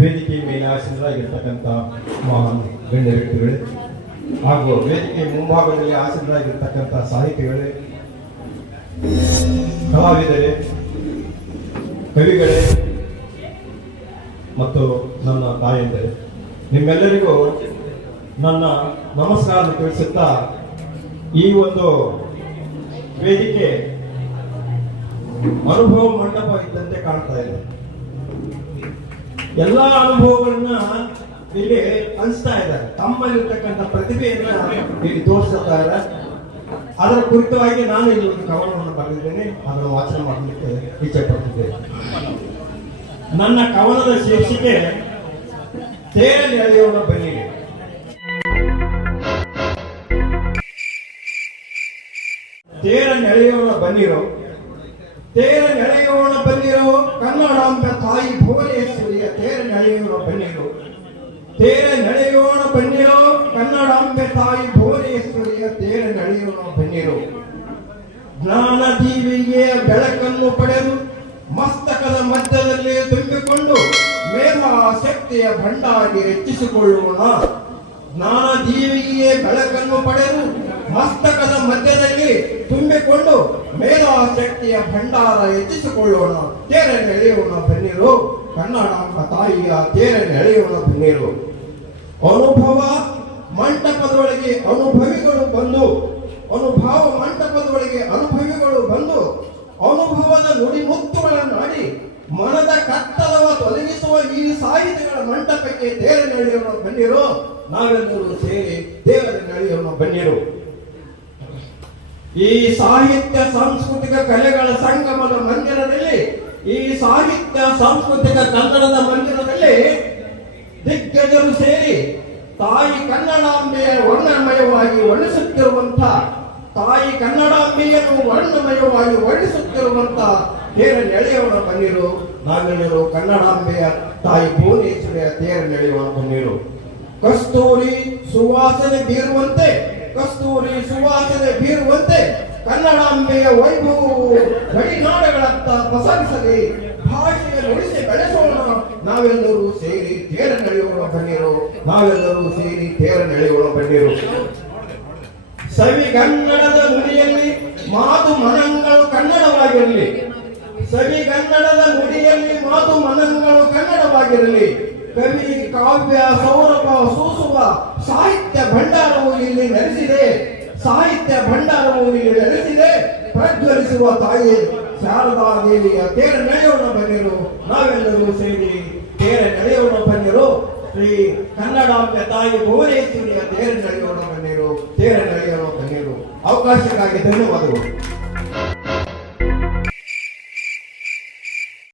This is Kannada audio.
ವೇದಿಕೆ ಮೇಲೆ ಆಸೀನರಾಗಿರ್ತಕ್ಕಂಥ ಮಹಾನ್ ಗಣ್ಯ ವ್ಯಕ್ತಿಗಳೇ ಹಾಗೂ ವೇದಿಕೆ ಮುಂಭಾಗದಲ್ಲಿ ಆಸೀನರಾಗಿರ್ತಕ್ಕಂಥ ಸಾಹಿತಿಗಳೇ, ಕಲಾವಿದರೇ, ಕವಿಗಳೇ ಮತ್ತು ನನ್ನ ತಾಯಂದಿರೇ, ನಿಮ್ಮೆಲ್ಲರಿಗೂ ನನ್ನ ನಮಸ್ಕಾರ ತಿಳಿಸುತ್ತಾ ಈ ಒಂದು ವೇದಿಕೆ ಅನುಭವ ಮಂಟಪ ಇದ್ದಂತೆ ಕಾಣ್ತಾ ಇದೆ. ಎಲ್ಲಾ ಅನುಭವಗಳನ್ನ ಇಲ್ಲಿ ಹಂಚ್ತಾ ಇದ್ದಾರೆ. ತಮ್ಮಲ್ಲಿರ್ತಕ್ಕಂಥ ಪ್ರತಿಭೆಯನ್ನ ಇಲ್ಲಿ ತೋರಿಸ್ತಾ ಇದ್ದಾರೆ. ಅದರ ಕುರಿತವಾಗಿ ನಾನು ಇಲ್ಲಿ ಒಂದು ಕವನವನ್ನು ಬರೆದಿದ್ದೇನೆ. ಅದನ್ನು ವಾಚನ ಮಾಡಲಿಕ್ಕೆ ಇಚ್ಛೆ ಪಡ್ತಿದ್ದೇನೆ. ನನ್ನ ಕವನದ ಶೀರ್ಷಿಕೆ, ತೇರಲ್ಲಿ ಎಳೆಯೋಣ ಬನ್ನಿಗೆ ತೇರ ನೆಳೆಯೋಣ ಬನ್ನಿರೋ ತೇರ ನೆಳೆಯೋಣ ಬನ್ನಿರೋ ತಾಯಿ ಭುವನೇಶ್ವರಿಯ ತೇರ ನೆಳೆಯೋಣ ಬನ್ನಿರೋ ತೇರ ನಡೆಯೋಣ ಬನ್ನಿರೋ ಕನ್ನಡಾಂಬೆ ತಾಯಿ ಭುವನೇಶ್ವರಿಯ ತೇರ ನಡೆಯೋಣ ಬನ್ನಿರೋ ಜ್ಞಾನ ದೀವಿಗೆ ಬೆಳಕನ್ನು ಪಡೆದು, ಮಸ್ತಕದ ಮಧ್ಯದಲ್ಲಿ ತುಂಬಿಕೊಂಡು ಮೇಲಾ ಶಕ್ತಿಯ ಭಂಡಾರಿ ಹೆಚ್ಚಿಸಿಕೊಳ್ಳೋಣ. ಜ್ಞಾನ ದೀವಿಗೆ ಬೆಳಕನ್ನು ಪಡೆದು, ಮಸ್ತಕದ ಮಧ್ಯದಲ್ಲಿ ತುಂಬಿಕೊಂಡು ಮೇಧಾಶಕ್ತಿಯ ಭಂಡಾರ ಹೆಚ್ಚಿಸಿಕೊಳ್ಳೋಣ. ತೇರನ್ನು ಎಳೆಯೋಣ ಬನ್ನಿರು ಕನ್ನಡ ತಾಯಿಯ ತೇರನ್ನು ಎಳೆಯೋಣ ಬನ್ನಿರು ಅನುಭವ ಮಂಟಪದೊಳಗೆ ಅನುಭವಿಗಳು ಬಂದು, ಅನುಭವ ಮಂಟಪದೊಳಗೆ ಅನುಭವಿಗಳು ಬಂದು, ಅನುಭವದ ನುಡಿಮುತ್ತುಗಳನ್ನಾಡಿ, ಮನದ ಕತ್ತಲವ ತೊಲಗಿಸುವ ಈ ಸಾಹಿತ್ಯಗಳ ಮಂಟಪಕ್ಕೆ ದೇವರ ಎಳೆಯೋಣ ಬನ್ನಿರು. ನಾವೆಲ್ಲರೂ ಸೇರಿ ದೇವರ ಎಳೆಯೋಣ ಬನ್ನಿರು. ಈ ಸಾಹಿತ್ಯ ಸಾಂಸ್ಕೃತಿಕ ಕಲೆಗಳ ಸಂಗಮದ ಮಂದಿರದಲ್ಲಿ, ಈ ಸಾಹಿತ್ಯ ಸಾಂಸ್ಕೃತಿಕ ಕನ್ನಡದ ಮಂದಿರದಲ್ಲಿ ದಿಗ್ಗಜರು ಸೇರಿ ತಾಯಿ ಕನ್ನಡಾಂಬೆಯ ವರ್ಣಮಯವಾಗಿ ವರ್ಣಿಸುತ್ತಿರುವಂತ ತಾಯಿ ಕನ್ನಡಾಂಬೆಯನ್ನು ವರ್ಣಮಯವಾಗಿ ವರ್ಣಿಸುತ್ತಿರುವಂತ ತೇರ ನೆಳೆಯವನ ಬನ್ನಿರು ನಾವೆಲ್ಲರೂ ಕನ್ನಡಾಂಬೆಯ ತಾಯಿ ಭುವನೇಶ್ವರಿಯ ತೇರ ನೆಳೆಯುವ ಬನ್ನಿರು ಕಸ್ತೂರಿ ಸುವಾಸನೆ ಬೀರುವಂತೆ, ಕಸ್ತೂರಿ ಸುವಾಸನೆ ಬೀರುವಂತೆ ಕನ್ನಡಾಂಬೆಯ ವೈಭವವು ಗಡಿನಾಡಗಳತ್ತ ಪಸರಿಸಲಿ, ಭಾಷೆಯ ನುಡಿಸಿ ಬೆಳೆಸೋಣ, ನಾವೆಲ್ಲರೂ ಸೇರಿ ನಾವೆಲ್ಲರೂ ಸೇರಿ ತೇರ ನಡೆಯೋಣ ಸವಿ ಕನ್ನಡದ ನುಡಿಯಲ್ಲಿ ಮಾತು ಮನಂಗಳು ಕನ್ನಡವಾಗಿರಲಿ. ಸವಿ ಕನ್ನಡದ ನುಡಿಯಲ್ಲಿ ಮಾತು ಮನಂಗಳು ಕನ್ನಡವಾಗಿರಲಿ. ಕವಿ, ಕಾವ್ಯ, ಸೌರಭ, ಸೂಸುವ ಸಾಹಿತ್ಯ ಭಂಡಾರವು ಇಲ್ಲಿ ನೆಲೆಸಿದೆ. ಸಾಹಿತ್ಯ ಭಂಡಾರವು ಇಲ್ಲಿ ನೆಲೆಸಿದೆ. ಪ್ರಜ್ವಲಿಸುವ ತಾಯಿ ಶಾರದಾ ದೇವಿಯ ತೇರ ನಡೆಯೋಣ ಬನ್ನಿರು ನಾವೆಲ್ಲರೂ ಸೇರಿ ತೇರ ನಡೆಯೋಣ ಬನ್ನಿರು ಶ್ರೀ ಕನ್ನಡಾಂಬೆ ತಾಯಿ ಭುವನೇಶ್ವರಿಯ ತೇರ ಬನ್ನಿರು ತೇರ ನಡೆಯೋಣ ಬನ್ನಿರು ಅವಕಾಶಕ್ಕಾಗಿ ಧನ್ಯವಾದಗಳು.